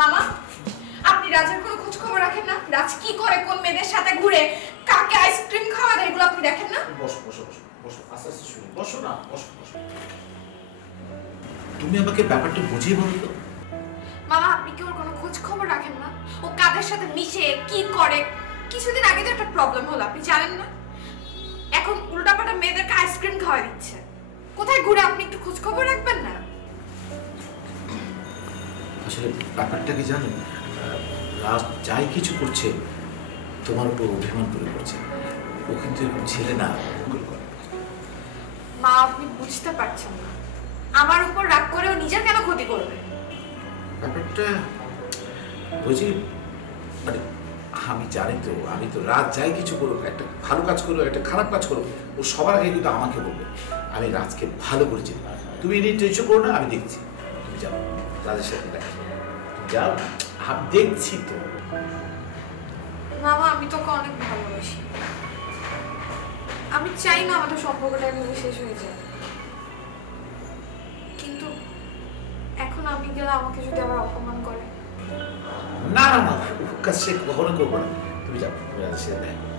মামা, আপনি রাজের কোনো খোঁজ খবর রাখেন না? রাজ কি করে, কোন মেয়েদের সাথে ঘুরে, কাকে আইসক্রিম খাওয়া দেয়, এগুলো আপনি দেখেন না? বসো বসো বসো বসো, আস্তে আস্তে শুনি, বসো না, বসো বসো। তুমি আমাকে ব্যাপারটা বুঝিয়ে বলো তো। মামা, আপনি কি ওর কোনো খোঁজ খবর রাখেন না? ও কাদের সাথে মিশে, কি করে? কিছুদিন আগে তো একটা প্রবলেম হলো, আপনি জানেন না? এখন উল্টাপাল্টা মেয়েদেরকে আইসক্রিম খাওয়া দিচ্ছে। কোথায় ঘুরে, আপনি একটু খোঁজ খবর রাখবেন না? আসলে ব্যাপারটা কি জানেন, রাজ যাই কিছু করছে তোমার উপর অভিমান করে করছে। ও কিন্তু এরকম ছেলে না। মা, আপনি বুঝতে পারছেন না, আমার উপর রাগ করেও নিজের কেন ক্ষতি করবে? ব্যাপারটা বুঝি, মানে আমি জানি তো, আমি তো রাত যাই কিছু করুক, একটা ভালো কাজ করুক, একটা খারাপ কাজ করুক, ও সবার আগে কিন্তু আমাকে বলবে। আমি রাজকে ভালো করে চিনি। তুমি এনে টেনশন করো না, আমি দেখছি। তুমি যাও রাজের সাথে দেখা করো। তুমি যাও, আমি দেখছি তো। মামা, আমি তোকে অনেক ভালোবাসি। আমি চাই না আমাদের সম্পর্কটা এভাবে শেষ হয়ে যায়, কিন্তু এখন আমি গেলে আমাকে যদি আবার অপমান করে। না না না, কাজ সে কখনো করবো না। তুমি যাও, তুমি রাজের সাথে দেখা করো।